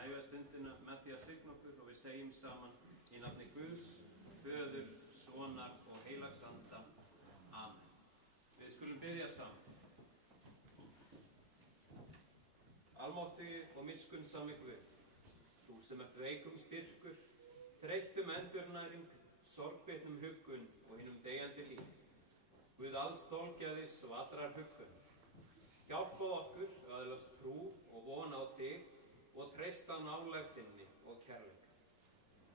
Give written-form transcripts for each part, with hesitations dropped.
hæfa stundina með því að signa okkur og við segjum saman í nafni Guðs, Föður, Sonar og Heilags Anda. Amen. Við skulum biðja saman. Almáttugi og miskunnsami Guð, þú sem ert veikum styrkur, þreyttum endurnæring, sorgbitnum huggun og hinum deyjandi lífi. Guð alls þolgæðis og allrar huggun. Hjálpaðu okkur að öðlast trú og von á þig og treysta á nálægð þinni og kærleika.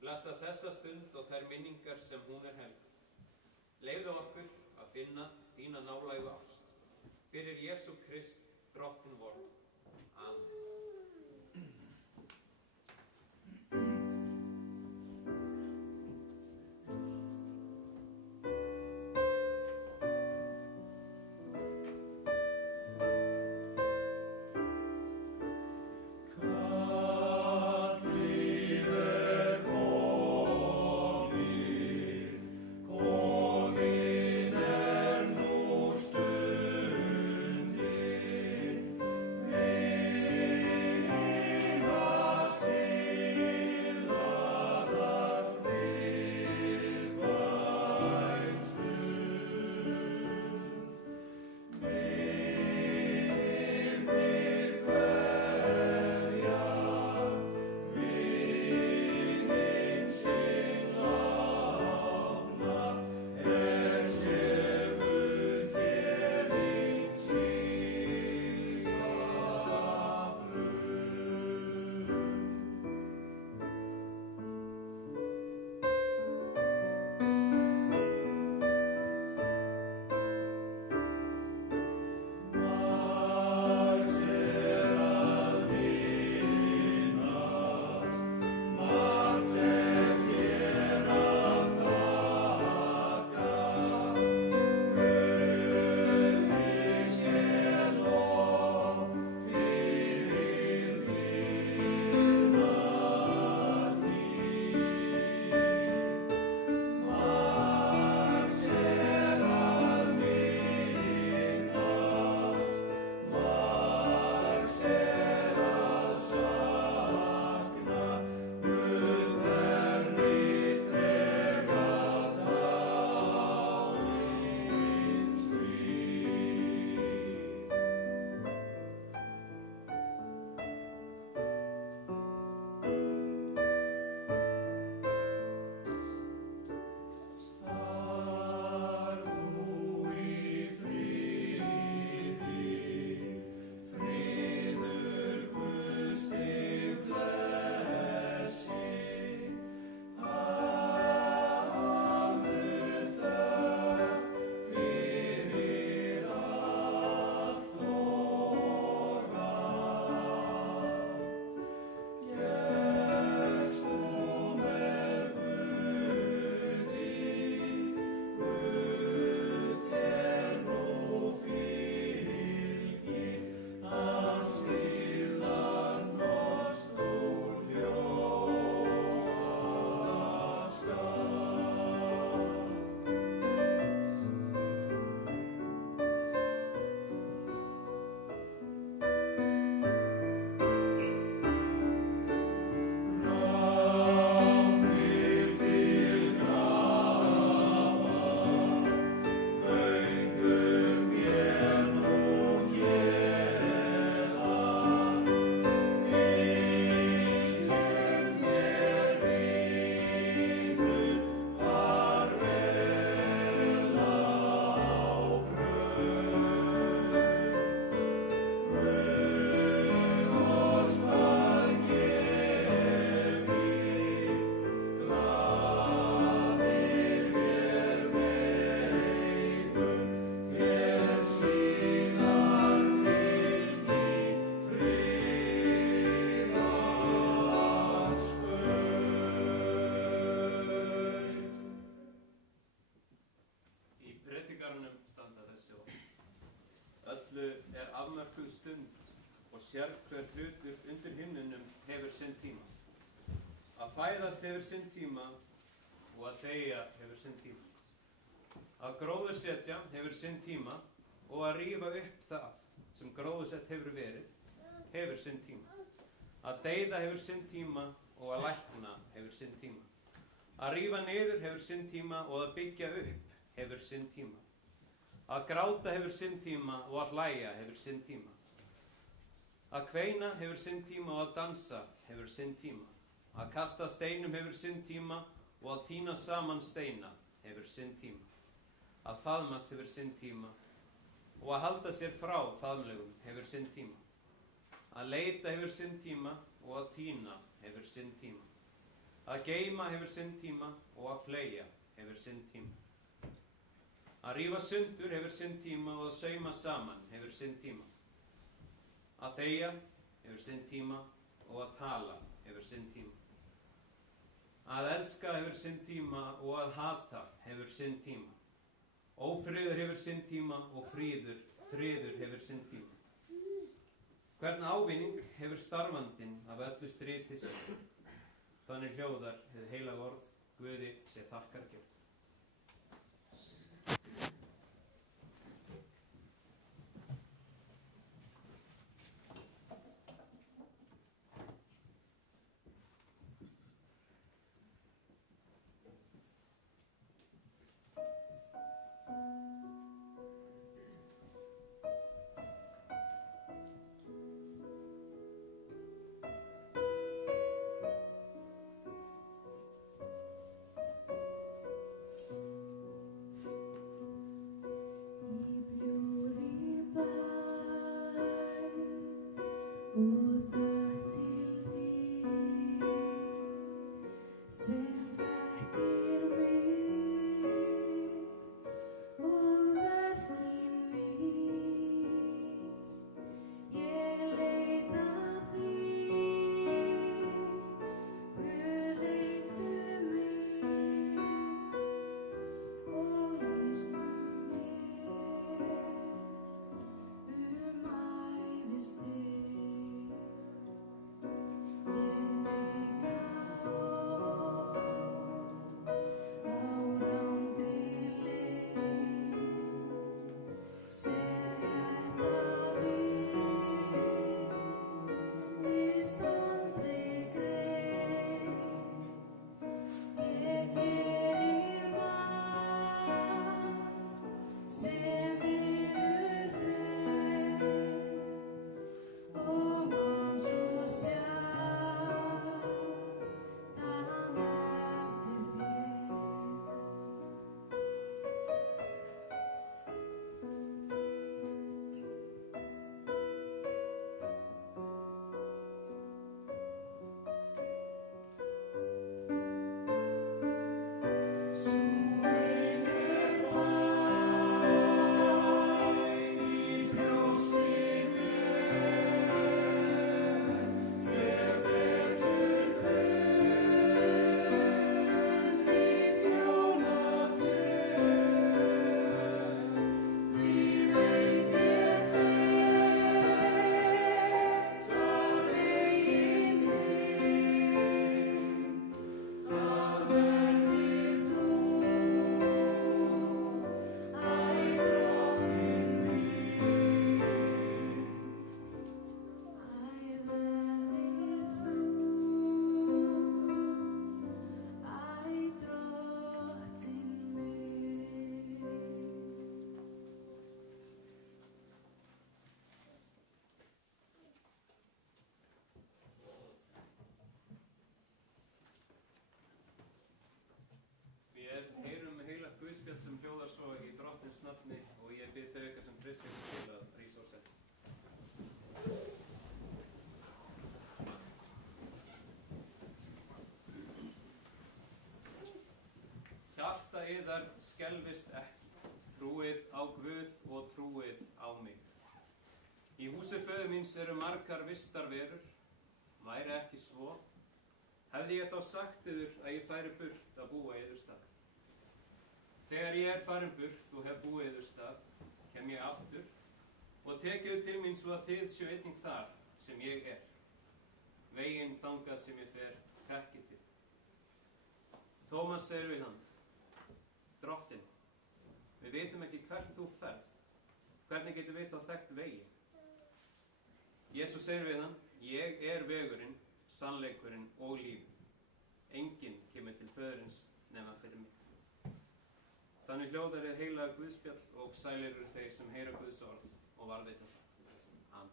Blessa þessa stund og þær minningar sem hún helguð. Leyfðu okkur að finna þína nálægu ást. Fyrir Jesú Krist, drottinn vor. Amen. afmörkuð stund og sérhver hlutur undir himninum hefur sinn tíma. Að fæðast hefur sinn tíma og að deyja hefur sinn tíma. Að gróðursetja hefur sinn tíma og að rífa upp það sem gróðursett hefur verið hefur sinn tíma. Að deyða hefur sinn tíma og að lækna hefur sinn tíma. Að rífa niður hefur sinn tíma og að byggja upp hefur sinn tíma. Að gráta hefur sinn tíma og að hlæja hefur sinn tíma. Að kveina hefur sinn tíma og að dansa hefur sinn tíma. Að kasta steinum hefur sinn tíma og að tína saman steina hefur sinn tíma. Að faðmast hefur sinn tíma og að halda sér frá faðmlegum hefur sinn tíma. Að leita hefur sinn tíma og að tína hefur sinn tíma. Að geyma hefur sinn tíma og að fleygja hefur sinn tíma. Að rífa sundur hefur sinn tíma og að sauma saman hefur sinn tíma. Að þegja hefur sinn tíma og að tala hefur sinn tíma. Að elska hefur sinn tíma og að hata hefur sinn tíma. Ófriður hefur sinn tíma og friður hefur sinn tíma. Hvern ávinning hefur starfandinn af öllu striti sem. Þannig hljóðar hið heilaga orð, Guði sé þakkargjörð. Sem hljóðar svo í Drottins nafni og ég bið þau ykkar sem treysta ykkur til að rísa og setja. Hjarta yðar skelfist ekki, trúið á Guð og trúið á mig. Í húsi föður míns eru margar vistarverur, væri ekki svo, hefði ég þá sagt yður að ég færi burt að búa yður stað. Þegar ég farin burt og hef búið yður stað, kem ég aftur og tekið til mín svo að þið séu einnig þar sem ég er. Veginn þangað sem ég fer, þekkið þið. Tómas segir við hann, Drottinn, við vitum ekki hvert þú ferð. Hvernig getum við þá þekkt veginn? Jesús segir við hann, Ég er vegurinn, sannleikurinn og lífið. Enginn kemur til föðurins nema fyrir mig. Þannig hljóðar hið heilaga Guðspjall og sælir eru þeir sem heyra Guðs orð og varðveita það. Amen.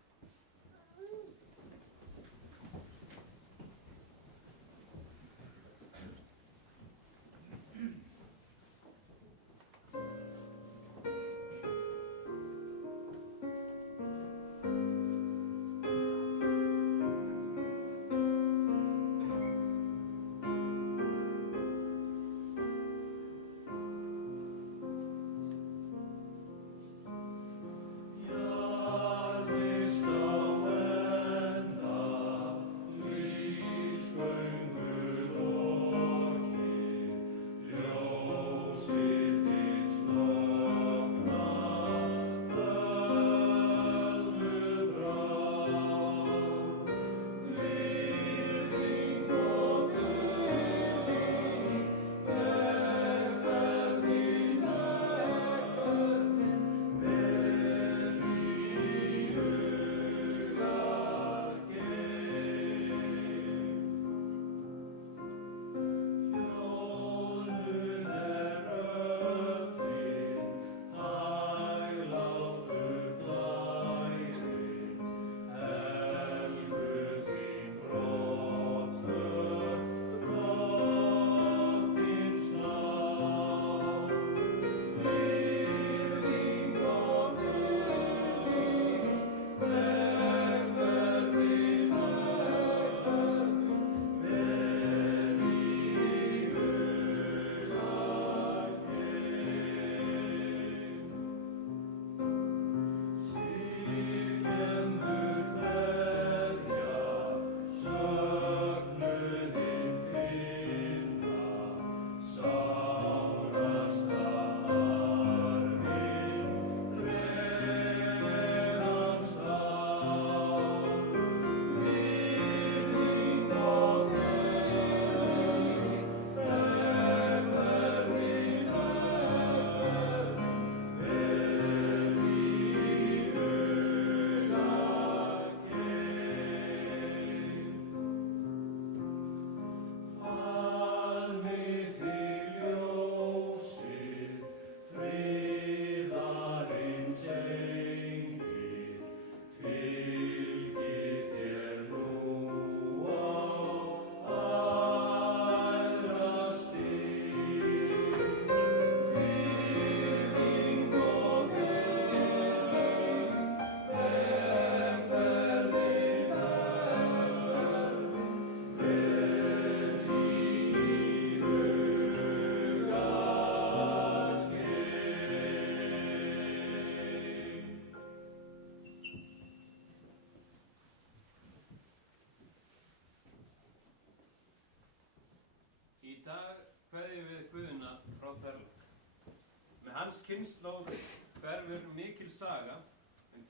Í dag kveðjum við Guðna frá Þverlæk. Með hans kynslóð hverfur mikil saga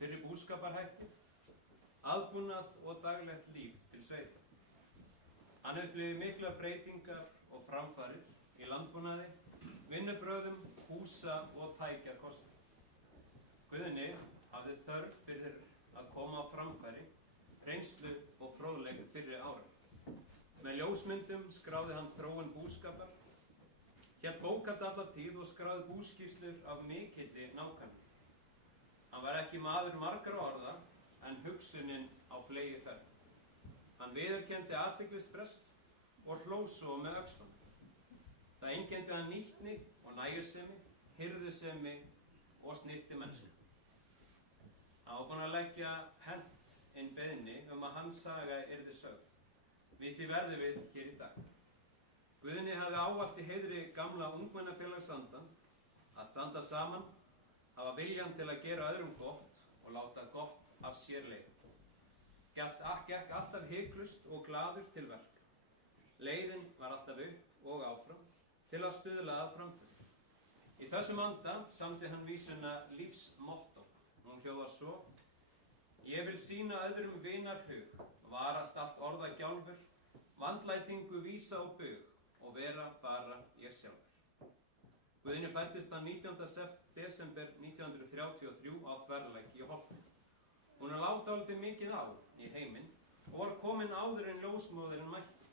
fyrri búskaparhætti, aðbúnað og daglegt líf til sveita. Hann upplifði miklar breytingar og framfarir í landbúnaði, vinnubrögðum, húsa og tækjakosti. Guðni hafði þörf fyrir að koma á framfæri, reynslu og fróðleik fyrri ára. Með ljósmyndum skráði hann þróun búskapar, hélt bókhald alla tíð og skráði búskýrslur af mikilli nákvæmni. Hann var ekki maður margra orða, en hugsunin á fleygiferð. Hann viðurkenndi athyglisbrest og hló svo með öxlunum. Það einkenndi hann nýtni og nægjusemi, hirðusemi og snyrti mennsku. Hann var búinn að leggja hent inn beiðni að hans saga yrði sögð. Við því verðum við hér í dag. Guðni hafði ávallt í heiðri gamla ungmennafélagsandann að standa saman, hafa viljan til að gera öðrum gott og láta gott af sér leiða. Gekk alltaf hiklaust og glaður til verk. Leiðin var alltaf upp og áfram til að stuðla að framförum. Í þessum anda samdi hann vísuna lífsmotto. Hún hljóðar svo: Ég vil sýna öðrum vinar hug, varast allt orða gjálfur, vandlætingu vísa og bug og vera bara ég sjálfur. Guðni fæddist hann 19. desember 1933 á Þverlæk í Holti. Hún láta aldrei mikið á í heiminn og var kominn áður en ljósmóðirinn mætti.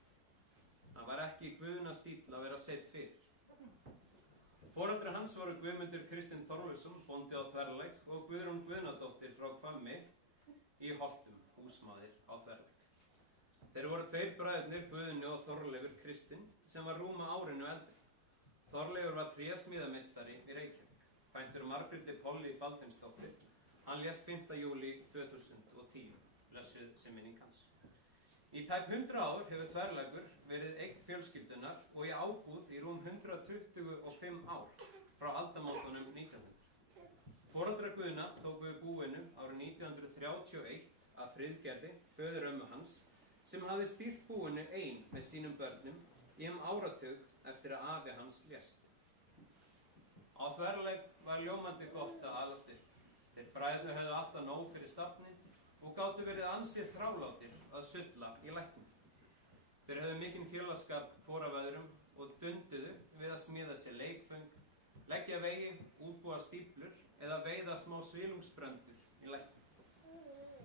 Hann var ekki í Guðna stíll að vera sett fyrir. Foreldrar hans voru Guðmundur Kristinn Þorleifsson, bóndi á Þverlæk, og Guðrún Guðnadóttir frá Hvammi í Holtum, húsmóðir á Þverlæk. Þeir voru 2 bræðurnir, Guðni og Þorleifur Kristinn, sem var rúma árinu eldri. Þorleifur var trésmíðameistari í Reykjavík, kvæntur Margréti Polly Baldvinsdóttur. Hann lést 5. júlí 2010, blessuð sé minning hans. Í tæp 100 ár hefur Þverlækur verið eign fjölskyldunar og í ábúð í rúm 125 ár frá aldamótunum 1900. Foreldrar Guðna tóku við búinu árið 1931 af Friðgerði, föðurömmu hans, sem hafði stýrt búinu ein með sínum börnum í áratug eftir að afi hans lést. Á Þverlæk var ljómandi gott að alast upp. Þeir bræðurnir höfðu alltaf nóg fyrir stafni og gátu verið ansið þrálátir að sulla í læknum. Þeir höfðu mikinn félagsskap hvor af öðrum og dunduðu við að smíða sér leikföng, leggja vegi, útbúa stíflur eða veiða smá svílungsbröndur í læknum.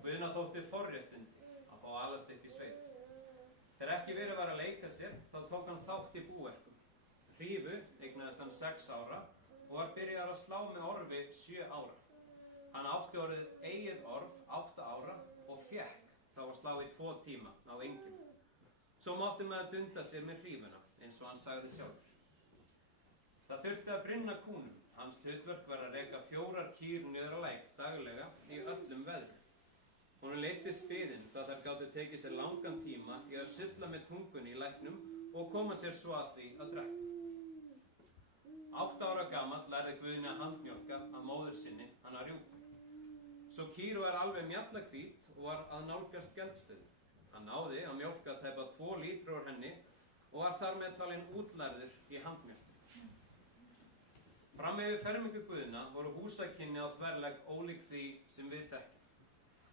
Guðna þótti forréttindi að fá alast upp í sveit. Þegar ekki verið var að leika sér, þá tók hann þátt í búverkum. Hrífu eignaðist hann 6 ára og var byrjað að slá með orfi 7 ára. Hann átti orðið eigið orf 8 ára og fékk þá að slá í 2 tíma á engjum. Svo mátti maður dunda sér með hrífuna, eins og hann sagði sjálfur. Það þurfti að brynna kúnum. Hans hlutverk var að reka 4 kýr niður á læk daglega í öllum veðrum. Honum leiddist biðin það þær gátu tekið sér langan tíma í að sulla með tungunni í læknum og koma sér svo að því að drekka. 8 ára gamall lærði Guðni að handmjólka að móður sinni hann að rjúpa. Svo kýr var alveg mjallahvít og var að nálgast geldstöðu. Hann náði að mjólka tæpa 2 lítra úr henni og var þar með talinn útlærður í handmjólk. Fram yfir fermingu Guðna voru húsakynni á Þverlæk ólík því sem við þekkjum.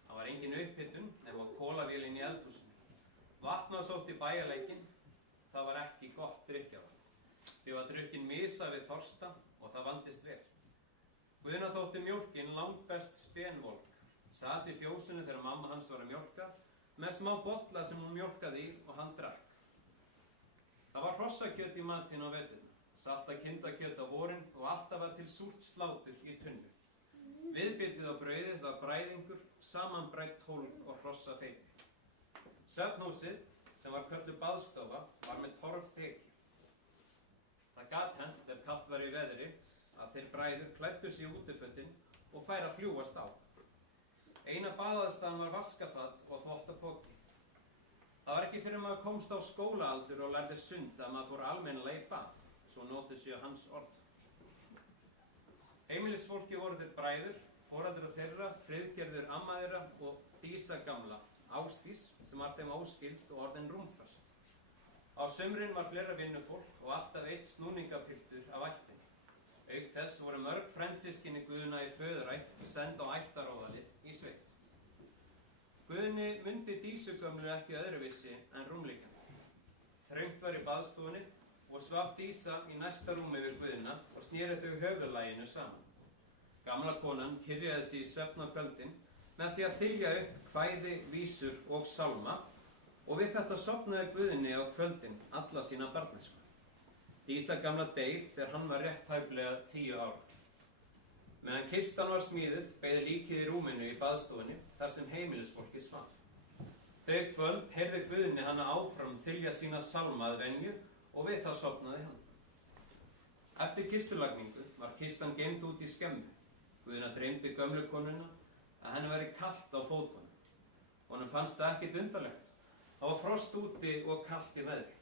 Það var engin upphitun nema kolavélin í eldhúsinu. Vatn var sótt í bæjarleikin, það var ekki gott drykkjarvatn. Því var drukkin misa við þorsta og það vandist vel. Guðna þótti mjólkin langbest spenvolk. Sat í fjósinu þegar mamma hans var að mjólka, með smá bolla sem hún mjólkaði í og hann drakk. Það var hrossakjöt í matinn á veturna, salta kindakjöt á vorin og alltaf var til súrt slátur í tunnu. Viðbitið á brauðið var bræðingur, samanbrætt tólg og hrossafeiti. Svefnhúsið, sem var kölluð baðstofa, var með torfþeki. Það gat hent ef kalt var í veðri að þeir bræður klæddu sig í útifötin og færa að fljúgast á. Eina baðaðstaðan var vaskafat og þvottapoki. Það var ekki fyrir maður komst á skólaaldur og lærði sund að maður fór almennilega í bað, svo nótu séu hans orð. Heimilisfólki voru þeir bræður, foreldrar þeirra, Friðgerður amma þeirra og Dísa gamla, Ásdís, sem var þeim óskild og orðin rúmföst. Á sumrin var fleira vinnufólk og alltaf 1 snúningapiltur af ættinni. Auk þess voru mörg frændsystkini Guðna í föðurætt send á ættaróðalið í sveit. Guðni mundi Dísu gömlu ekki öðruvísi en rúmlíkjandi. Þröngt var í baðstofunni og svaf Dísa í næsta rúmi við Guðna og sneri þau höfuðlaginu saman. Gamla konan kyrjaði sig í svefn á kvöldin með því að þylja upp kvæði, vísur og sálma og við þetta sofnaði Guðni á kvöldin alla sína barnæsku. Dísa gamla deyr þegar hann var rétt tæplega 10 ára. Meðan kistan var smíðuð beið líkið í rúminu í baðstofunni þar sem heimilisfólki svaf. Þau kvöld heyrði Guðni hana áfram þylja sína sálma að venju og við það sofnaði hann. Eftir kistulagningu var kistan geymd út í skemmu. Guðna dreymdi gömlu konuna að henni væri kalt á fótunum. Honum fannst það ekkert undarlegt. Það var frost úti og kalt í veðri.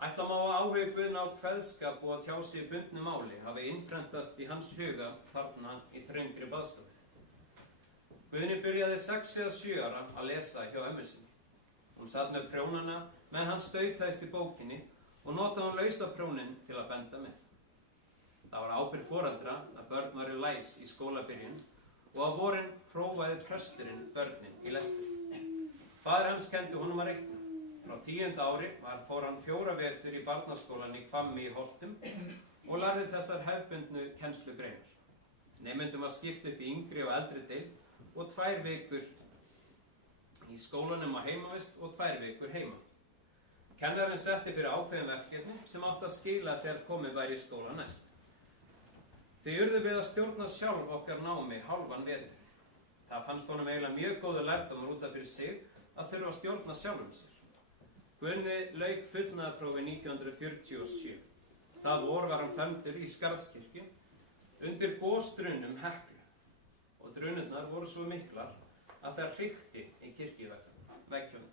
Ætla má að áhuga Guðna á kveðskap og að tjá sig í bundnu máli hafi innprentast í hans huga þarna í þröngri baðstofu. Guðni byrjaði 6 eða 7 ára að lesa hjá ömmu sinni. Hún satt með prjónana meðan hann stautaðist í bókinni og notaði hún lausa prjónin til að benda með. Það var ábyrgð foreldra að börn væru læs í skólabyrjun og á vorin prófaði presturinn börnin í lestri. Faðir hans kenndi honum að reikna. Frá 10. ári fór hann 4 vetur í barnaskólan í Hvammi í Holtum og lærði þessar hefðbundnu kennslugreinar. Nemendum var skipt upp í yngri og eldri deild og 2 vikur í skólanum á heimavist og 2 vikur heima. Kennarinn setti fyrir ákveðin verkefni sem átti að skila þegar komið væri í skóla næst. Þau urðu við að stjórna sjálf okkar námi hálfan vetur. Það fannst honum eiginlega mjög góður lærdómur út af fyrir sig að þurfa að stjórna sjálfum sér. Guðni lauk fullnaðarprófi 1947. Það vor var hann fermdur í Skarðskirkju undir gosdrunum Heklu og drunurnar voru svo miklar að það hrikti í kirkjuveggjunum.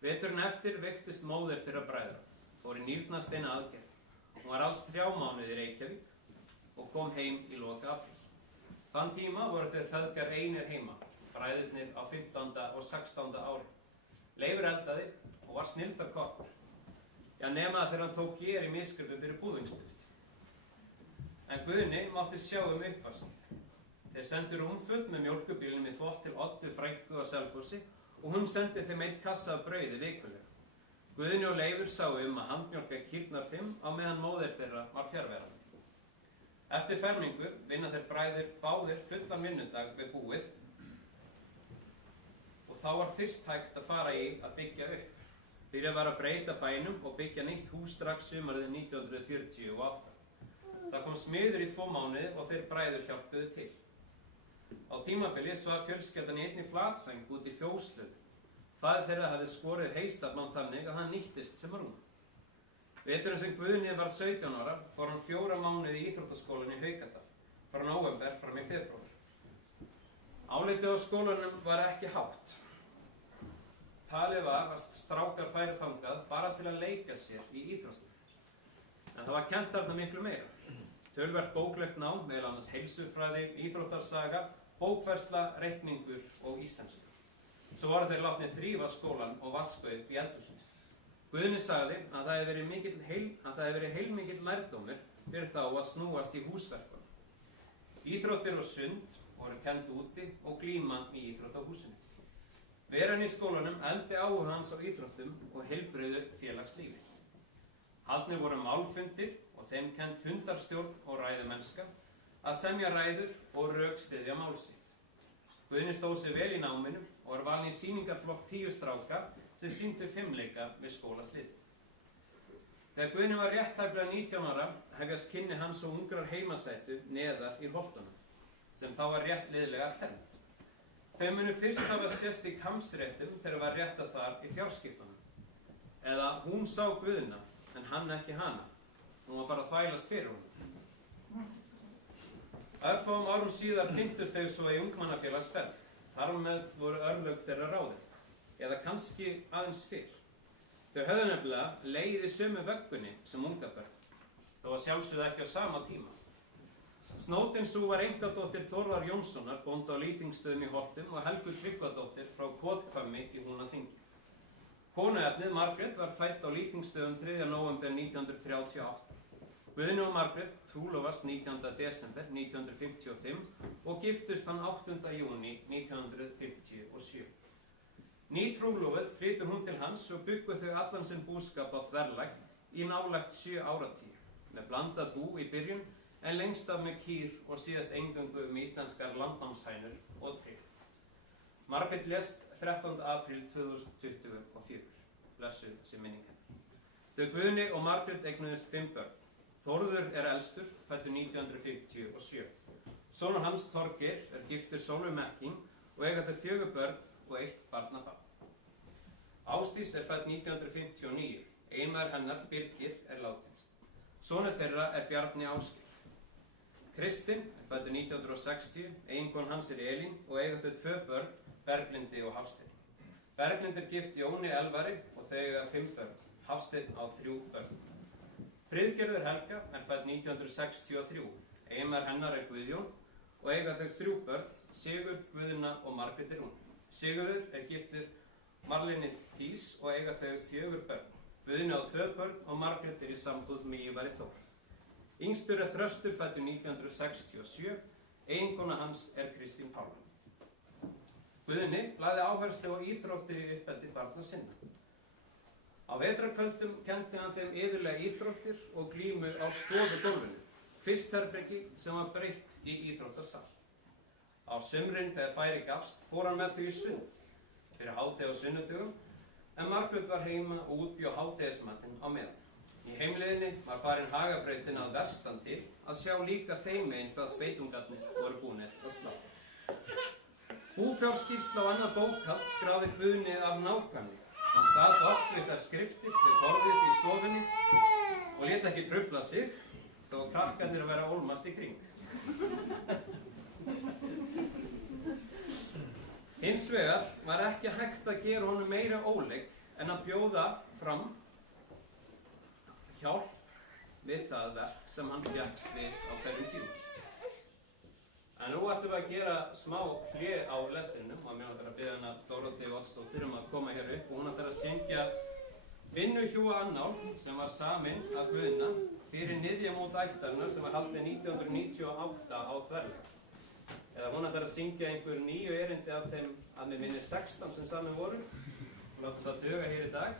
Veturinn eftir veiktist móðir þeirra bræðra, fór í nýrnasteina aðgerð. Hún var alls 3 mánuði í Reykjavík og kom heim í loka apríl. Þann tíma voru þeir feðgar einir heima, bræðurnir á 15. og 16. ári. Leifur eldaði og var snilldarkokkur. Já, nema þegar hann tók ger í misgripum fyrir búðingsduft. En Guðni mátti sjá uppvaskið. Þeir sendu rúmfull með mjólkubílnum í þvott til Oddu frænku á Selfossi og hún sendi þeim 1 kassa af brauði vikulega. Guðni og Leifur sáu að handmjólka kýrnar 5 á meðan móðir þeirra var fjarverandi. Eftir fermingu vinna þeir bræður báðir fullan vinnudag við búið og þá var fyrst hægt að fara í að byggja upp. Byrjað var að breyta bænum og byggja nýtt hús strax sumarið 1948. Það kom smiður í 2 mánuði og þeir bræður hjálpuðu til. Á tímabili svaf fjölskyldan í einni flatsæng út í fjósluð. Faðir þeirra hafði skorið heystafmann þannig að hann nýttist sem rúm. Veturinn sem Guðni var 17 ára fór hann 4 mánuði í íþróttaskólann í Haukadal, frá nóvember fram í febrúar. Álitið á skólanum var ekki hátt. Talið var að strákar færu þangað bara til að leika sér í íþróttum. En það var kennt þarna miklu meira. Töluvert bóklegt nám, meðal annars heilsufræði, íþróttarsaga, bókfærsla, reikningur og íslensku. Svo voru þeir látnir þrífa skólann og vaska upp í eldhúsinu. Guðni sagði að það hefði verið heilmikill lærdómur fyrir þá að snúast í húsverkunum. Íþróttir og sund voru kennd úti og glíman í íþróttahúsinu. Veran í skólanum eldi áhuga hans á íþróttum og heilbrigðu félagslífi. Haldnir voru málfundir og þeim kennd fundarstjórn og ræðumennska, að semja ræður og rökstyðja mál sitt. Guðni stóð sig vel í náminu og var valinn í sýningarflokk 10 stráka sem sýndu fimleika við skólaslið. Þegar Guðni var rétt tæplega 19 ára hefjast kynni hans og ungrar heimasætu neðar í Holtunum, sem þá var rétt liðlega fermt. Þau munu fyrst hafa sést í kamsréttum þegar var réttað þar í fjárskiptunum. Eða hún sá Guðna, en hann ekki hana. Hún var bara að þvælast fyrir honum. Örfáum árum síðar kynntust þau svo í ungmannafélagsferð. Þar með voru örlög þeirra ráðin. Eða kannski aðeins fyrr. Þau höfðu nefnilega legið í sömu vöggunni sem ungabörn, þó að sjálfsögðu ekki á sama tíma. Snótinsú var einkadóttir Þórðar Jónssonar, bónda á Lýtingstöðum í Holtum og Helgu Tryggvadóttir frá Kothvammi í Húnaþingi. Konuefnið Margrét var fædd á Lýtingstöðum 3. nóvember 1938. Guðni og Margrét trúlofast 19. desember 1955 og giftust hann 8. júní 1957. Nýtrúlofið flytur hún til hans og byggu þau allan sinn búskap á Þverlæk í nálægt 7 áratíu, með blandað bú í byrjun en lengst af með kýr og síðast eingöngu með íslenskar landnámshænur og tré. Margrét lést 13. apríl 2024, blessuð sé minning hennar. Þau Guðni og Margrét eignuðust 5 börn. Þórður er elstur, fæddur 1957. Sonur hans Þorgeir er giftur Sólveig Mekking og eiga þau 4 börn og 1 barnabarn. Ásdís er fædd 1959, eiginmaður hennar Birgir er látinn. Sonur þeirra er Bjarni Ásgeir. Kristinn er fæddur 1960, eiginkona hans er Elín og eiga þau 2 börn, Berglindi og Hafsteinn. Berglind er gift Jóni Elvari og þau eiga 5 börn, Hafsteinn á 3 börn. Friðgerður Helga er fædd 1963, eiginmaður hennar er Guðjón og eiga þau 3 börn, Sigurð, Guðna og Margréti Rún. Sigurður er giftur Marlínu Tís og eiga þau 4 börn. Guðni á 2 börn og Margrét er í sambúð með Ívari Þór. Yngstur er Þröstur fæddur 1967, eiginkona hans er Kristín Pála. Guðni lagði áherslu á íþróttir í uppeldi barna sinna. Á vetrarkvöldum kenndi hann þeim iðulega íþróttir og glímu á stofugólfinu, kvistherbergi sem var breytt í íþróttasal. Á sumrin þegar færi gafst fór hann með því í sund. fyrir hádegi á sunnudögum, en Margrét var heima og útbjó hádegismatinn á meðan. Í heimleiðinni var farin Hagabrautin að vestan til að sjá líka þeim megin hvað sveitungarnir voru búnir að slá. Búfjárskýrsla og annað bókhald skráði Guðni af nákvæmni. Hann sat oft við þær skriftir við borðið í stofunni og lét ekki trufla sig, þó krakkarnir vera að ólmast í kring. Hins vegar var ekki hægt að gera honum meira óleik en að bjóða fram hjálp við það verk sem hann fékkst við á hverjum tíma. En nú ætlum við að gera smá hlé á lestrinum og mér ætlar að biðja hana Dóróteu Oddsdóttur að koma hér upp og hún ætlar að syngja Vinnuhjúa annál sem var samin af Guðna fyrir niðjamót ættarinnar sem var haldið 1998 á Þverá. Eða hún ætlar að syngja einhver 9 erindi af þeim að mig minni 16 sem samin voru. Hún látum það duga hér í dag.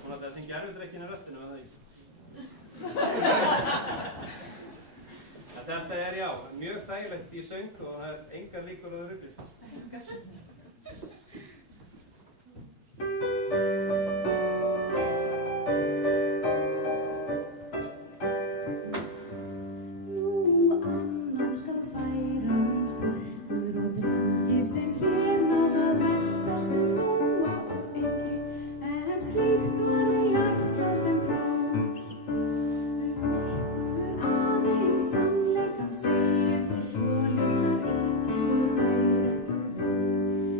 Hún ætlar að syngja erfidrekkinu restinu með það í. Þetta já, mjög þægilegt í söng og það engar líkur að það ruglist. Sannleikan segir þó svo litlar ýkjur væri ekki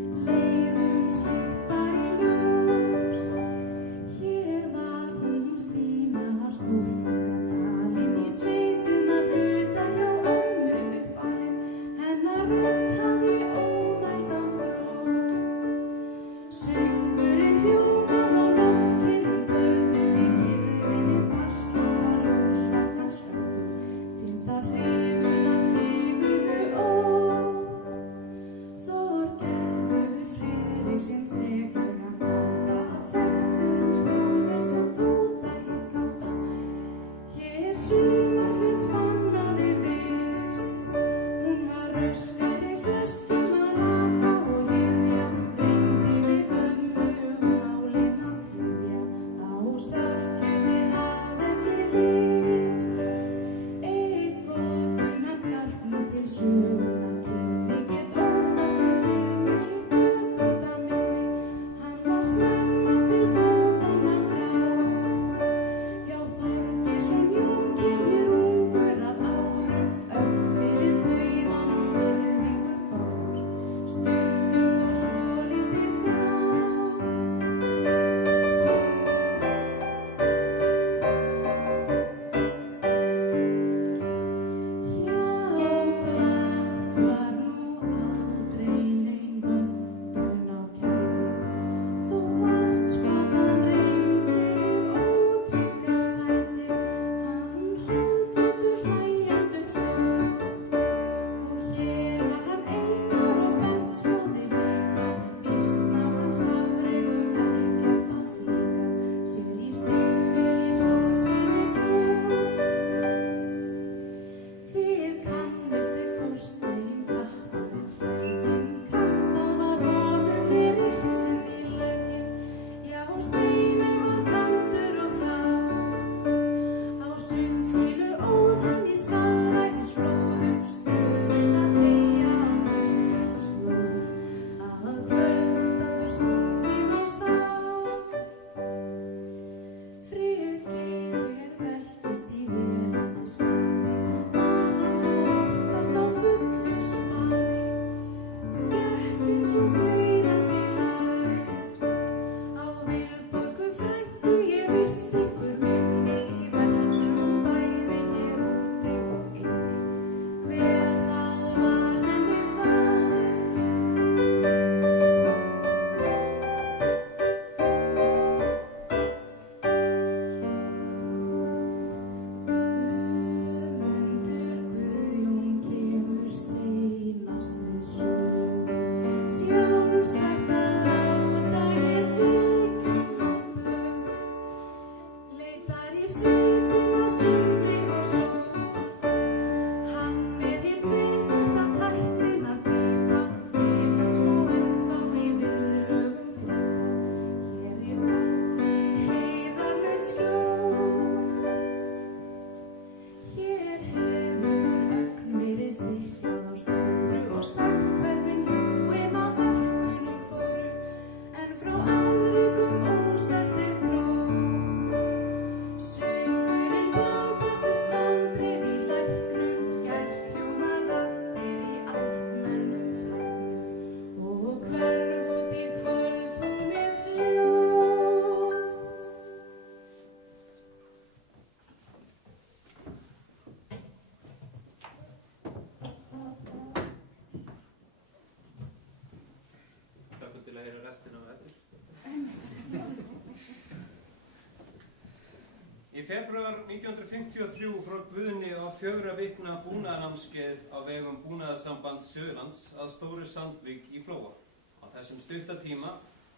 Í febrúar 1953 fór Guðni á 4 vikna búnaðarnámskeið á vegum Búnaðarsambands Suðurlands að Stóru Sandvík í Flóa. Á þessum stutta tíma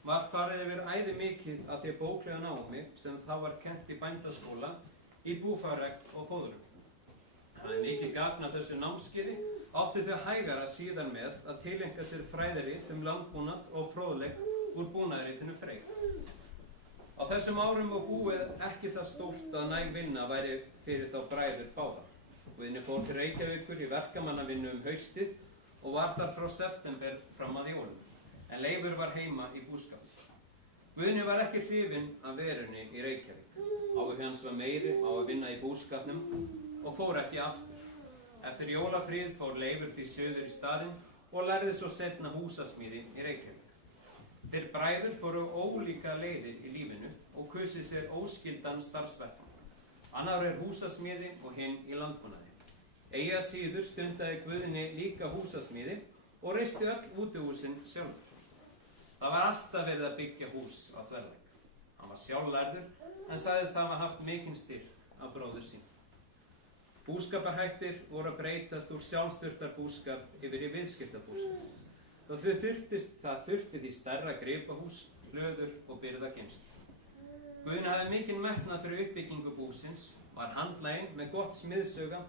var farið yfir æði mikið af því bóklega námi sem þá var kennt í bændaskóla, í búfjárrækt og fóðrum. Það er mikið gagn af þessu námskeiði áttu þau hægara síðan með að tileinka sér fræðirit landbúnað og fróðleik úr búnaðarritinu Freyr. Á þessum árum var búið ekki það stórt að næg vinna væri fyrir þá bræður báða. Guðni fór til Reykjavíkur í verkamannavinnu haustið og var þar frá september fram að jólum, en Leifur var heima í búskap. Guðni var ekki hrifinn af verunni í Reykjavík. Áhugi hans var meiri á að vinna í búskapnum og fór ekki aftur. Eftir jólafríð fór Leifur því suður í staðinn og lærði svo seinna húsasmíði í Reykjavík. Þeir bræður fóru ólíka leiðir í lífinu og kusið sér óskyldan starfsvettvang. Annar húsasmíði og hinn í landbúnaði. Eigi að síður stundaði Guðni líka húsasmíði og reisti öll útihúsin sjálfur. Það var alltaf verið að byggja hús á Þverlæk. Hann var sjálflærður en sagðist hafa haft mikinn styrk af bróður sín. Búskaparhættir voru að breytast úr sjálfsþurftarbúskap yfir í viðskiptabúskap. Það þurfti því stærra gripahús, hlöður og birgðageymslu. Guðni hafði mikinn metnað fyrir uppbyggingu búsins, var handlaginn með gott smiðsauga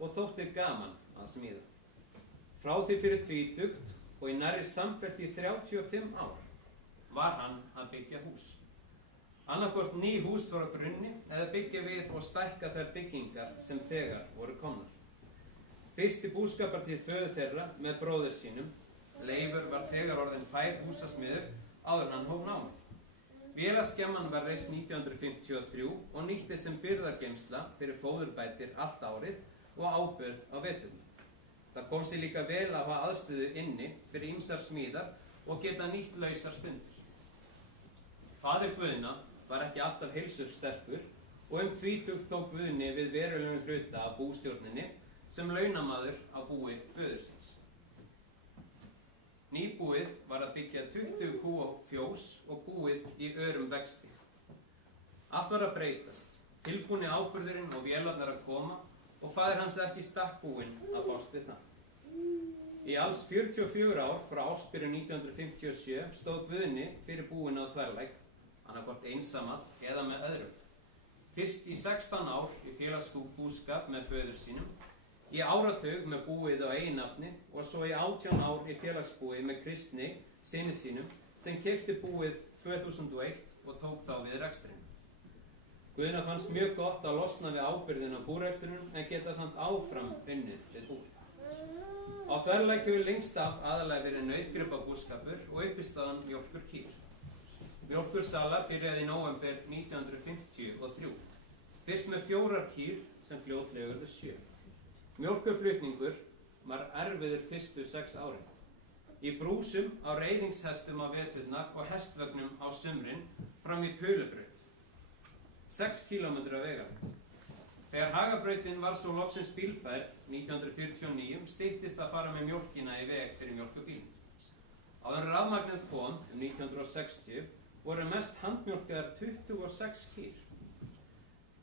og þótti gaman að smíða. Frá því fyrir tvítugt og í nærri samfellt í 35 ár var hann að byggja hús. Annaðhvort ný hús frá grunni eða byggja við og stækka þær byggingar sem þegar voru komnar. Fyrsti búskapartíð föður þeirra með bróður sínum, Leifur, var þegar orðinn fær húsasmiður áður en hann hóf námið. Vélaskemman var reist 1953 og nýttist sem birgðageymsla fyrir fóðurbætir allt árið og áburð á veturna. Það kom sér líka vel að hafa aðstöðu inni fyrir ýmsar smíðar og geta nýtt lausar stundir. Faðir Guðna var ekki alltaf heilsusterkur og tvítugt tók Guðni við verulegum hluta af bústjórninni sem launamaður á búi föðursins. Nýbúið var að byggja 20 kú og fjós og búið í örum vexti. Allt var að breytast, tilbúni áburðurinn og vélarnar að koma og faðir hans ekki stakkbúinn að fást við það. Í alls 44 ár frá ársbyrjun 1957 stóð Guðni fyrir búinu á Þverlæk, annaðhvort einsamall eða með öðrum. Fyrst í 16 ár í félagsbúskap með föður sínum, í áratug með búið á eigin nafni og svo í 18 ár í félagsbúi með Kristni, syni sínum, sem keypti búið 2001 og tók þá við rekstrinum. Guðna fannst mjög gott að losna við ábyrgðin á búrekstrinum en geta samt áfram unnið við búið. Á Þverlæk hefur lengst af aðalega verið nautgripabúskapur og uppistaðan mjólkurkýr. Mjólkursala byrjaði í nóvember 1953, fyrst með 4 kýr sem fljótlega urðu 7. Mjólkurflutningur var erfiður fyrstu 6 árin. Í brúsum á reiðingshestum á veturna og hestvögnum á sumrin fram í Pulubraut. 6 kílómetra vegalengd. Þegar Hagabrautin var svo loksins bílfær 1949 styttist að fara með mjólkina í veg fyrir mjólkurbílinn. Áður en rafmagnið kom 1960 voru mest handmjólkaðar 26 kýr.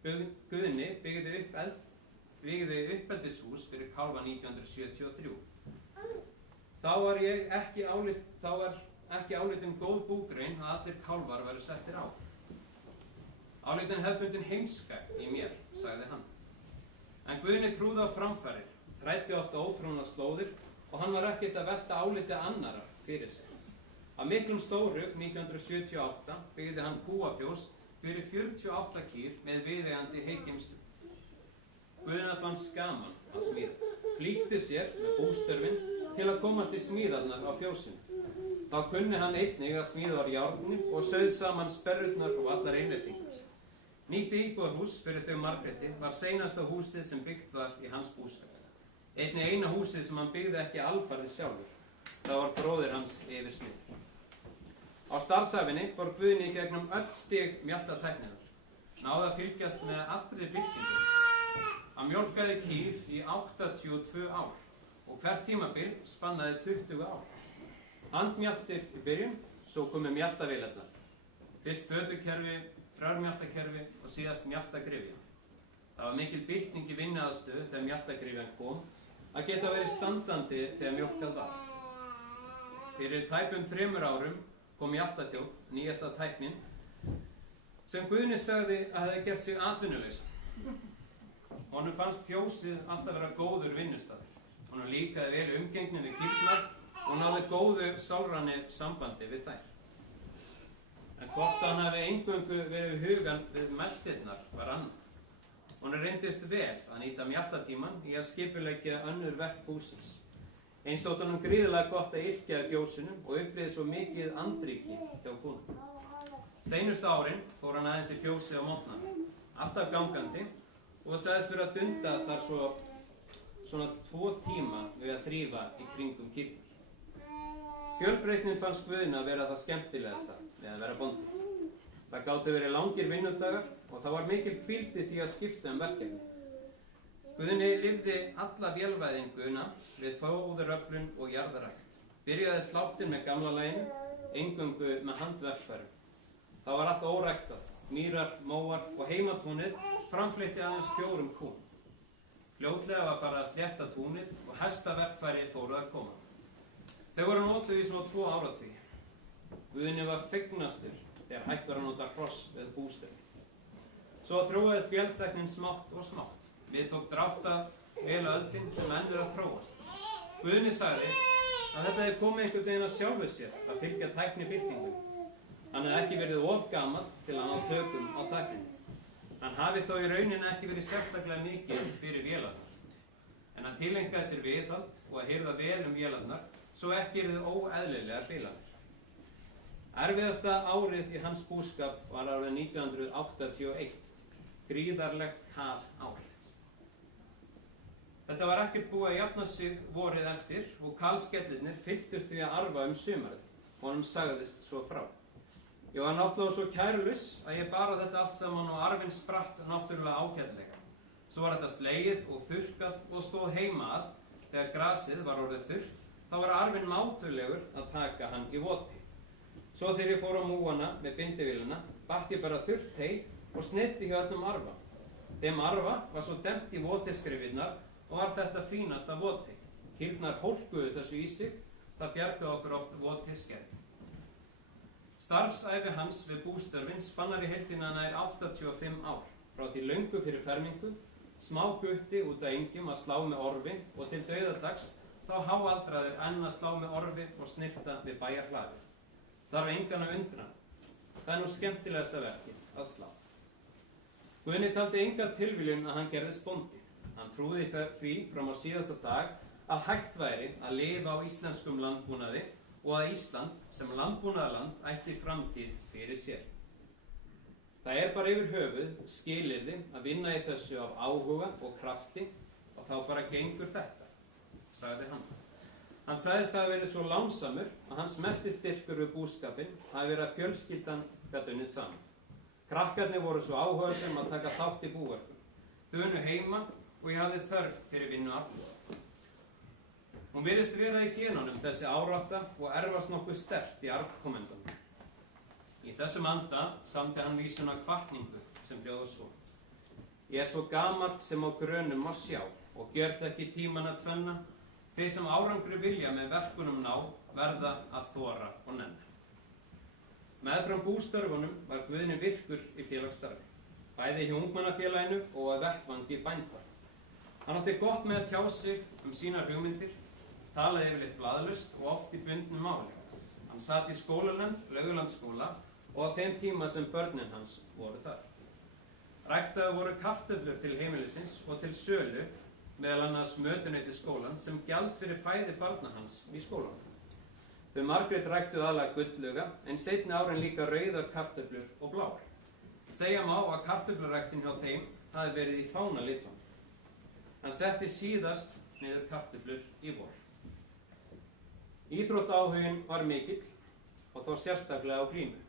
Guðni byggði uppeldishús fyrir kálfa 1973. Þá var ekki álitin góð búgrein að allir kálfar væru settir á. Álitin hefðbundin heimskakt í mér, sagði hann. En Guðni trúði á framfarir, þræddi oft ótrúnar slóðir og hann var ekkert að velta áliti annarra fyrir sig. Af miklum stórhug 1978 byggði hann kúafjós fyrir 48 kýr með viðeigandi heykimslu. Guðna fannst gaman að smíða, flýtti sér með bústörfin til að komast í smíðarnar á fjósinu. Þá kunni hann einnig að smíða á járni og sauð saman sperrurnar og allar einleitingar. Nýtt íbúðarhús fyrir þau Margréti var seinasta húsið sem byggt var í hans búskap. Einnig eina húsið sem hann byggði ekki alfarið sjálfur. Það var bróðir hans yfirsmiður. Á starfsævinni fór Guðni í gegnum öll stig mjaltatækninnar. Náði að fylgjast með allri byltingu. Hann mjólkaði kýr í 82 ár og hvert tímabil spannaði 20 ár. Handmjaltir í byrjun, svo komu mjaltavélarnar. Fyrst fötukerfi frörmjaltakerfi og síðast mjaltagrifja. Það var mikil bylting í vinnuaðstöðu þegar mjaltagrifjan kom að geta verið standandi þegar mjólkað var. Fyrir tæpum 3 árum kom mjaltaþjónn, nýjasta tæknin, sem Guðni sagði að hefði gert sig atvinnulausan. Honum fannst fjósið alltaf vera góður vinnustaður. Honum líkaði vel umgengni við kýrnar og náði góðu sálrænu sambandi við þær. En hvort hann hafi eingöngu verið hugan við meltirnar var annað. Honum reyndist vel að nýta mjaltatímann í að skipuleggja önnur verk búsins. Eins þótti honum gríðarlega gott að yrkja í fjósinum og upplifði svo mikið andríki hjá konum. Seinustu árin fór hann aðeins í fjósið á morgnana, alltaf gangandi, og sagðist vera að dunda þar svona 2 tíma við að þrífa í kringum kýrnar. Fjölbreytnin fannst Guðna að vera það skemmtilegasta við að vera bóndi. Það gátu verið langir vinnudagar og það var mikil hvíld í því að skipta verkefni. Guðni lifði alla vélvæðinguna við fóðuröflun og jarðarækt. Byrjaði sláttinn með gamla laginu, eingöngu með handverkfærum. Það var allt óræktað. Mýrar, móar og heimatúnið framfleytti aðeins 4 kúm. Fljótlega var farið að slétta túnið og hestaverkfæri fóru að koma. Þau voru notuð í svona 2 áratugi. Guðni var fegnastur þegar hægt var að nota hross við bústöðin. Svo þróaðist véltæknin smátt og smátt. Við tók dráttarvélaöldin sem enn er að þróast. Guðni sagði að þetta hefði komið einhvern veginn að sjálfu sér að fylgja tæknibyltingu. Hann hefði ekki verið of gamall til að ná tökum á tækninni. Hann hafi þó í rauninni ekki verið sérstaklega mikið fyrir vélarnar. En hann tileinkaði sér viðhald og að hirða vel vélarnar svo ekki yrðu óeðlilegar bilanir. Erfiðasta árið í hans búskap var árið 1981. Gríðarlegt kal ár. Þetta var ekkert búið að jafna sig vorið eftir og kalskellirnir fylltust við að arfa sumarið. Honum sagðist svo frá. Ég var náttúrulega svo kærulaus að ég bara þetta allt saman og arfinn spratt náttúrulega ágætlega. Svo var þetta slegið og þurrkað og stóð heima að þegar grasið var orðið þurrt, þá var arfinn mátulegur að taka hann í voti. Svo þegar ég fór á múana með bindivélina, batt ég bara þurrt hey og snitti hjá öllum arfa. Þeim arfa var svo dempt í votiskrifinnar og var þetta fínasta voti. Kýrnar hólkuðu þessu í sig, það bjargaði okkur oft votiskerfi. Starfsævi hans við bústörfin spannar í heildina nær 85 ár, frá því löngu fyrir fermingu, smá gutti út af engjum að slá með orfi og til dauðadags þá háaldraður enn að slá með orfi og snifta við bæjarhlaðið. Þarf engan að undra. Það nú skemmtilegasta verkið að slá. Guðni taldi enga tilviljun að hann gerðist bóndi. Hann trúði því fram á síðasta dag að hægt væri að lifa á íslenskum landbúnaði og að Ísland sem landbúnaðarland ætti framtíð fyrir sér. Það bara yfir höfuð skilyrði að vinna í þessu af áhuga og krafti og þá bara gengur þetta, sagði hann. Hann sagðist að hafa verið svo lánsamur að hans mesti styrkur við búskapinn hafi verið að fjölskyldan gat unnið saman. Krakkarnir voru svo áhugasöm að taka þátt í búverkum. Þau unnu heima og ég hafði þörf fyrir vinnu afl. Hún virðist vera í genunum þessi árátta og erfast nokkuð sterkt í arfkomendunum. Í þessum anda samdi hann vísuna hvatningu sem hljóðar svo. Ég svo gamall sem á grönum má sjá og gjörð ekki tímanna tvenna. Þeir sem árangri vilja með verkunum ná verða að þora og nenna. Meðfram bústörfunum var Guðni virkur í félagsstarfi, bæði hjá ungmennafélaginu og að vettvangi bænda. Hann átti gott með að tjá sig sínar hugmyndir, talaði yfirleitt blaðlaust og oft í bundnu máli. Hann sat í skólanefnd Laugalandsskóla og á þeim tíma sem börnin hans voru þar. Ræktaði voru kartöflur til heimilisins og til sölu, meðal annars mötuneyti skólan sem gjald fyrir fæði barna hans í skólanum. Þau Margrét ræktuðu aðallega gullauga en seinni árin líka rauðar kartöflur og bláar. Segja má að kartöfluræktin hjá þeim hafi verið í fánalitum. Hann setti síðast niður kartöflur í vor. Íþróttaáhuginn var mikill og þó sérstaklega á glímu.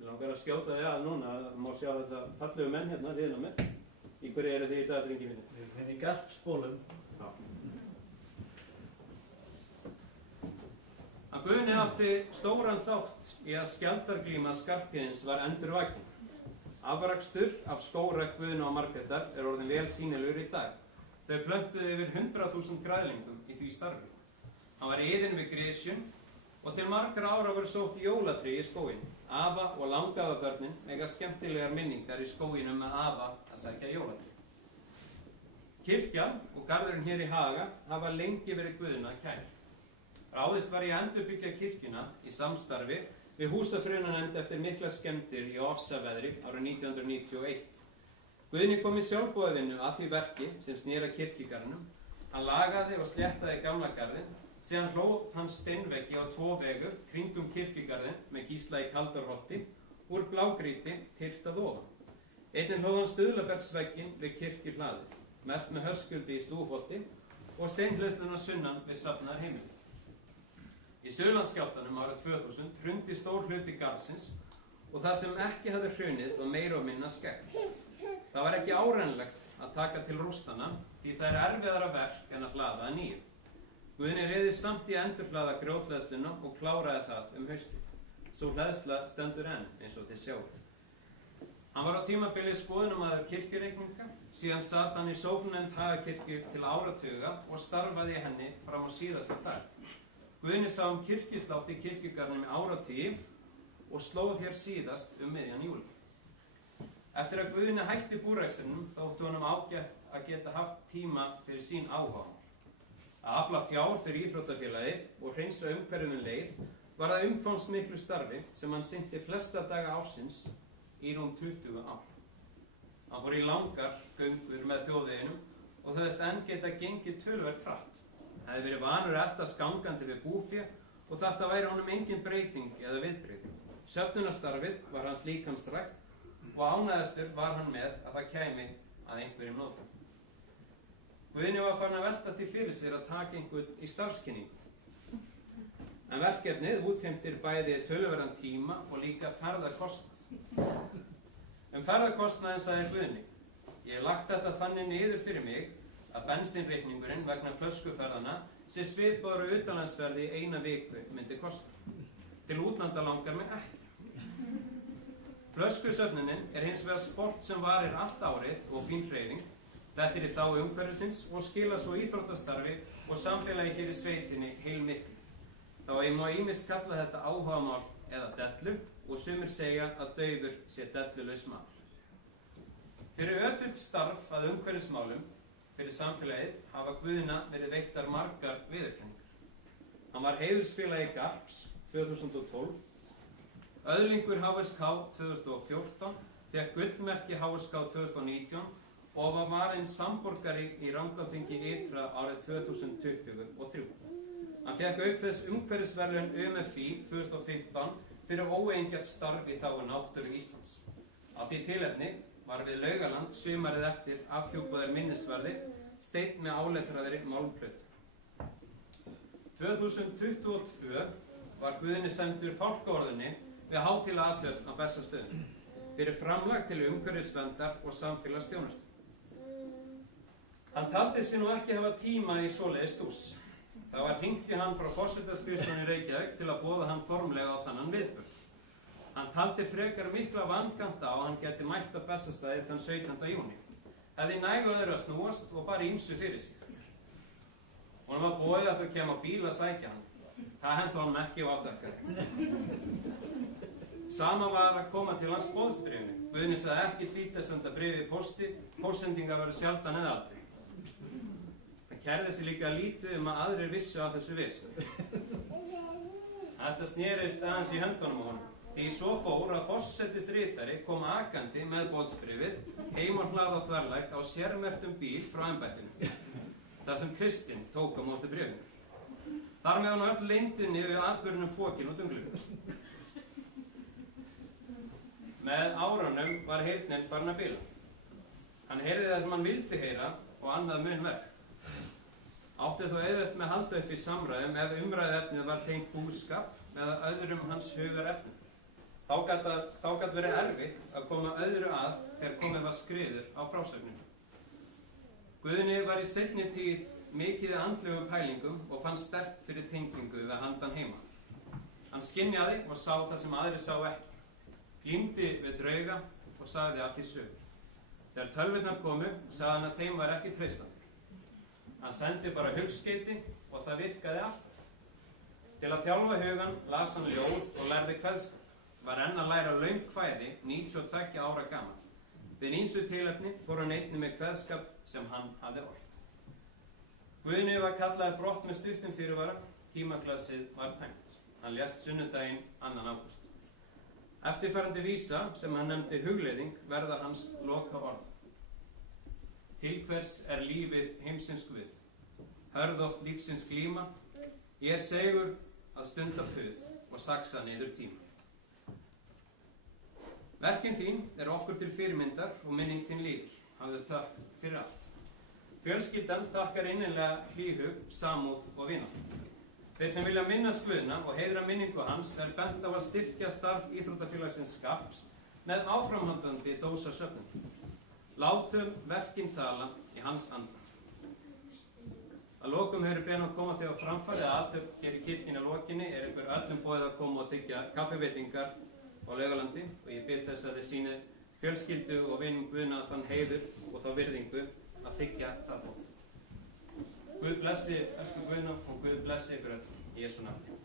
Ég langar að skjóta því að núna að má sjá þessa fallegu menn hérna hliðina á mér. Í hverju eru þið í dag, drengi mínir? Við erum í garpsbólum. Já. Að Guðni átti stóran þátt í að skjaldarglíma Skarphéðins var endurvakin. Afrakstur af skógrækt Guðna og Margrétar er orðin vel sýnilegur í dag. Þau plöntuðu yfir 100.000 græðlingum í því starfi. Hann var iðinn við gresjun og til margra ára voru sótt jólatré í skóginn. Afa og langafabörnin eiga skemmtilegar minningar í skóginum með afa að sækja jólatré. Kirkjan og garðurinn hér í Haga hafa lengi verið Guðna kær. Ráðist var í að endurbyggja kirkjuna í samstarfi við húsafrunanefnd eftir miklar skemmdir í ofsaveðri árið 1991. Guðni kom í sjálfboðavinnu að því verki sem snýra kirkjugarðinum. Hann lagaði og sléttaði gamla garðinn, síðan hlóð hann steinveggi á 2 vegu kringum kirkjugarðinn með gísla í Kaldárholti úr blágrýti tyrtað ofan. Einnig hlóð hann stuðlabergsvegginn við kirkjuhlaðið, mest með höskuldi í Stúfholti og steinhlausluna sunnan við safnaðar heimili. Í Suðurlandsskjálftanum árið 2000 hrundi stór hluti garðsins og það sem ekki hafði hrunið var meira og minna skekkt. Það var ekki árenlegt að taka til rústana því það er erfiðara verk en að hlaða að nýju. Guðni reiðist samt í að endurhlaða grjótleðsluna og kláraði það haustið. Sú hleðsla stendur enn eins og þið sjáið. Hann var á tímabili skoðunarmaður kirkjureikninga, síðan sat hann í sóknarnefnd Hagakirkju til áratuga og starfaði í henni fram á síðasta dag. Guðni sá kirkjuslátt í kirkjugarðinum í áratugi og slóð hér síðast miðjan júlí. Eftir að Guðni hætti búrekstrinum þótti honum ágætt að geta haft tíma fyrir sín áhugamál. Að afla fjár fyrir íþróttafélagið og hreinsa umhverfinu leið var það umfangsmiklu starfi sem hann sinnti flesta daga ársins í rúm 20 ár. Hann fór í langar göngur með þjóðveginum og þóðist enn geta gengið töluvert hratt. Það hefði verið vanur að eltast gangandi við búfé og þetta væri honum engin breyting eða viðbrigði. Söfnunarstarfið var hans líkamsrækt og ánægðastur var hann með að það kæmi að einhverjum notum. Guðni var farin að velta því fyrir sér að taka einhvern í starfskynningu. En verkefnið útheimtir bæði töluverðan tíma og líka ferðarkostnað. Ferðarkostnaðinn sagði Guðni: Ég hef lagt þetta þannig niður fyrir mig að bensínreikningurinn vegna flöskuferðana sé svipaður utanlandsferði í 1 viku myndi kosta. Til útlanda langar mig ekki. Flöskusöfnunin er hins vegar sport sem varir allt árið og fín hreyfing. Þetta er í þágu umhverfisins og skila svo íþróttastarfi og samfélagi hér í sveitinni heilmiklu. Þá má ýmist kalla þetta áhugamál eða dellu og sumir segja að daufur sé dellulaus maður. Fyrir ötult starf að umhverfismálum fyrir samfélagið hafa Guðna verið veittar margar viðurkenningar. Hann var heiðursfélagi Garps 2012, öðlingur HSK 2014, fékk gullmerki HSK 2019 og var valinn samborgari í Rangárþingi ytra árið 2023. Hann fékk auk þess umhverfisverðlaun UMFI 2015 fyrir óeigingjarnt starf í þágu náttúru Íslands. Á því tilefni var við Laugaland sumarið eftir afhjúpaður minnisvarði steinn með áletraðri málmplötu. 2022 var Guðni sæmdur fálkaorðunni við hátíðlega athöfn á Bessastöðum fyrir framlag til umhverfisverndar og samfélagsþjónustu. Hann taldi sig nú ekki hafa tíma í svoleiðis dús. Það var hringt í hann frá forsetaskrifstofunni í Reykjavík til að boða hann formlega á þennan viðburð. Hann taldi frekar mikla vanganta á að hann geti mætt á Bessastaði þann 17. júní. Hefði nægu öðru að snúast og bara ýmsu fyrir sig. Honum var boðið að þau kem á bíl að sækja hann. Það henti honum ekki á afþakkaði. Sama var að koma til hans boðsbréfinu. Guðni sagði ekki flýta að senda bréfið í pósti, póstsendingar verður sjaldan eða aldrei. Það kærði sig líka lítið að aðrir vissu af þessu vissu. Þetta snerist aðeins í höndunum á honum. Því svo fór að forsætisritari kom akandi með boðsbréfið heim og hlað á þverlægt á sérmerktum bíl frá embættinu, þar sem Kristinn tók á móti bréfinu. Þar með hann öll leyndinni við atburðinum fokin út glugga. Með árunum var heyrnin farin að bila. Hann heyrði það sem hann vildi heyra og annað mun verk. Átti þó auðvelt með að halda upp í samræðum ef umræðuefnið var tengt búskap eða öðrum hans hugarefnum. Þá gat verið erfitt að koma öðru að þegar komið var skriður á frásögninu. Guðni var í seinni tíð mikið andlegum pælingum og fann sterkt fyrir tengingu við handan heima. Hann skynjaði og sá það sem aðrir sá ekki. Glímdi við drauga, og sagði af því sögur. Þegar tölvurnar komu, sagði hann að þeim var ekki treystandi. Hann sendi bara hugskeyti og það virkaði alltaf. Til að þjálfa hugan las hann ljóð og lærði kveðskap. Var enn að læra löng kvæði 92 ára gamall. Við ýmsu tilefni fór hann einnig með kveðskap sem hann hafði ort. Guðni var kallaður brott með stuttum fyrirvara, tímaklassið var tæmt. Hann lést sunnudaginn 2. ágúst. Eftirfarandi vísa sem hann nefndi hugleiðing verða hans loka orð. Til hvers er lífið heimsins guð? Hörð oft lífsins glíma, ég segur að stunda puð og saksa niður tíma. Verkin þín er okkur til fyrirmyndar og minning þín lýr, hafðu þökk fyrir allt. Fjölskyldan þakkar innilega hlýhug, samúð og vináttu. Þeir sem vilja minnast Guðna og heiðra minningu hans er bent á að styrkja starf íþróttafélagsins Skaps með áframhaldandi dósasöfnun. Látum verkin tala í hans anda. Að lokum hefur beðin að koma þegar framfæri að athöfn hér í kirkjunni að lokinni er ykkur öllum boðið að koma og þiggja kaffiveitingar á Laugalandi og ég bið þess að þið sýni fjölskyldu og vinum Guðna þann heiður og þá virðingu að þiggja það boð. Guð blessi elsku Guðna og Guð blessi ykkur öll í Jesú nafni.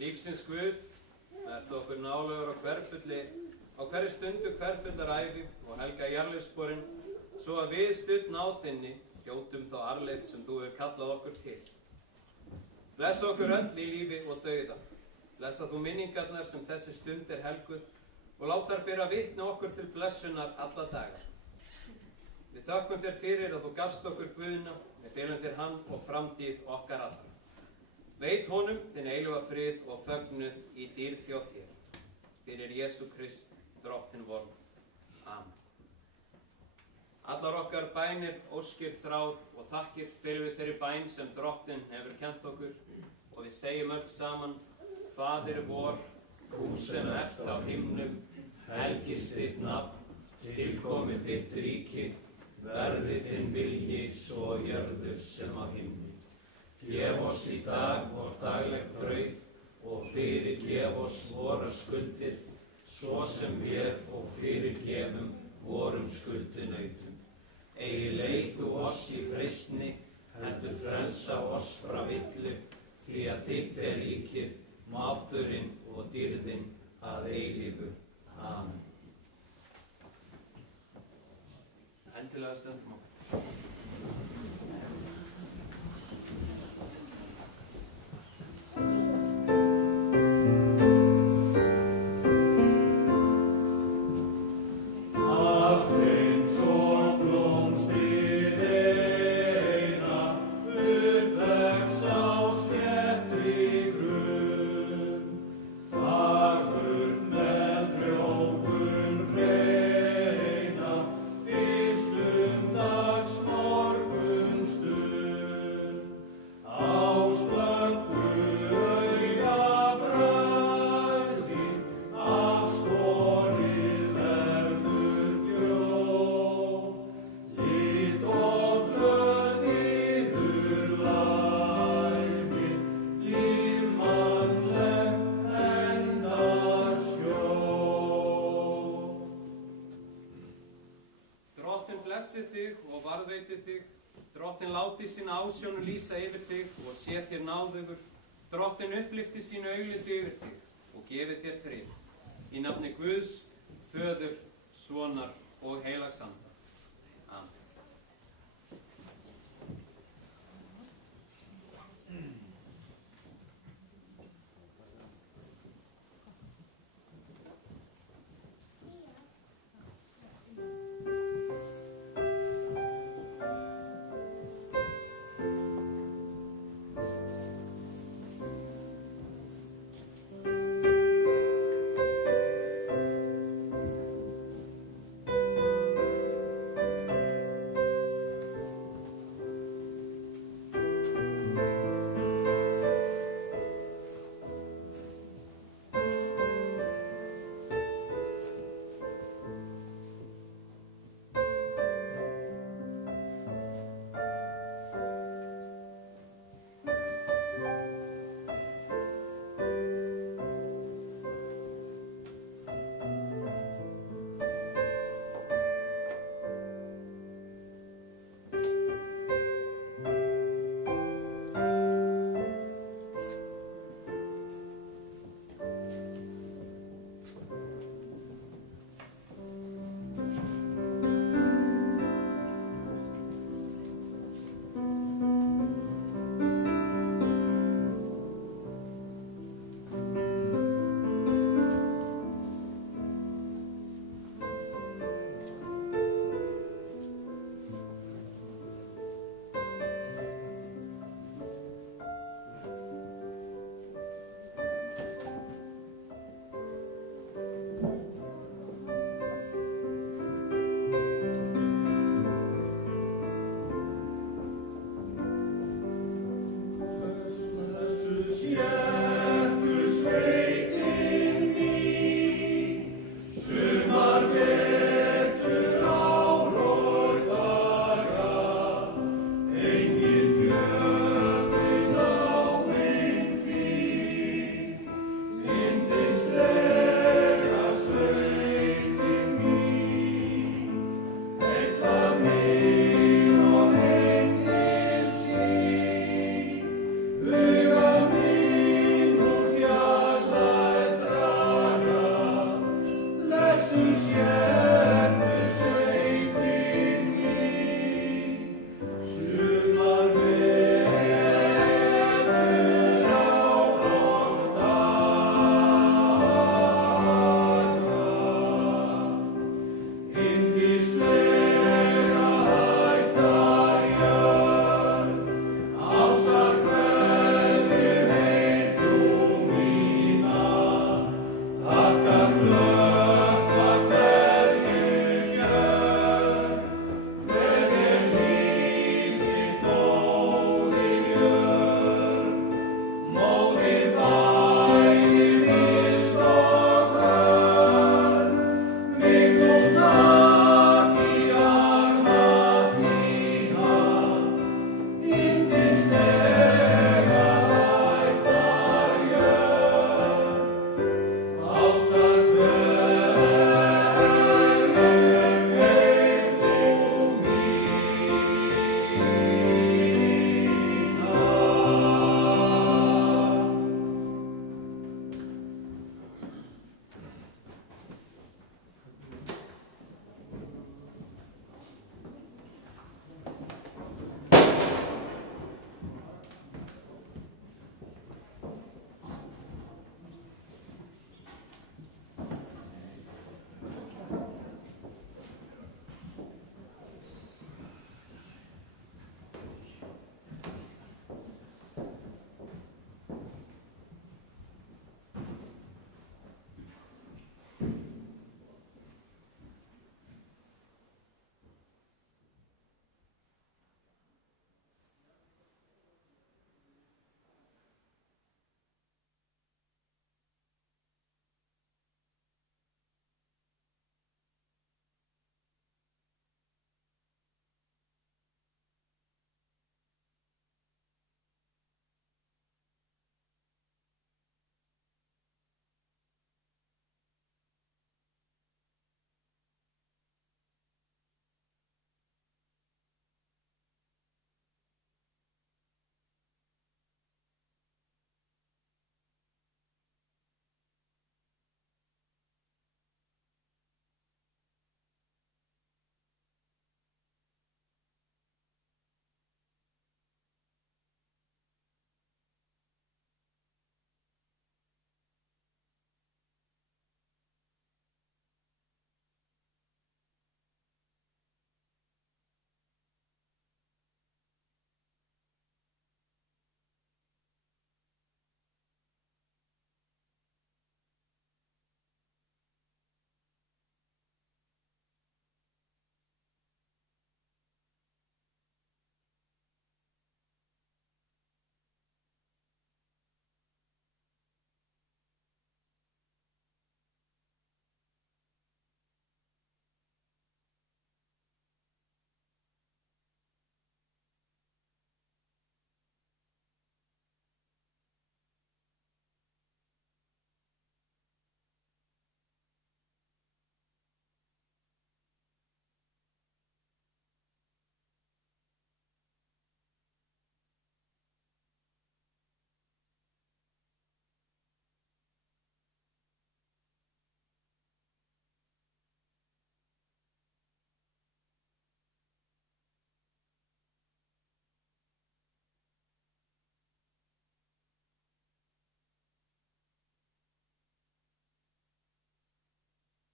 Lífsins Guð, vertu okkur nálegur á hverri stundu hverfullar ævi og helga jarðlífssporin, svo að við studd náð þinni hljótum þá arfleifð sem þú hefur kallað okkur til. Blessa okkur öll í lífi og dauða. Blessa þú minningarnar sem þessi stund er helguð og láta þær bera vitni okkur til blessunar alla daga. Við þökkum þér fyrir að þú gafst okkur Guðna, við felum þér hann og framtíð okkar allra. Veit honum þinn eilífa frið og fögnuð í dýrð þér. Fyrir Jesú Krist, drottinn vor. Amen. Allar okkar bænir, óskir, þrár og þakkir felum við þeirri bæn sem drottinn hefur kennt okkur og við segjum öll saman: Faðir vor, þú sem ert á himnum, helgist þitt nafn, tilkomi þitt ríki, verði þinn vilji svo á jörðu sem á himni. Gef oss í dag vort daglegt brauð og fyrirgef oss vorar skuldir, svo sem við og fyrirgefum vorum skuldunautum. Eigi leið þú oss í freistni, heldur frelsa oss frá villu, því að þitt er ríkið, mátturinn og dýrðin að eilífu. Amen. skemmtilega stöndum okkur. Drottinn láti sína ásjónu lýsa yfir þig og sé þér náðugur. Drottinn upplifti sínu augliti yfir þig og gefi þér frið. Í nafni Guðs, Föður, Sonar og Heilags Anda.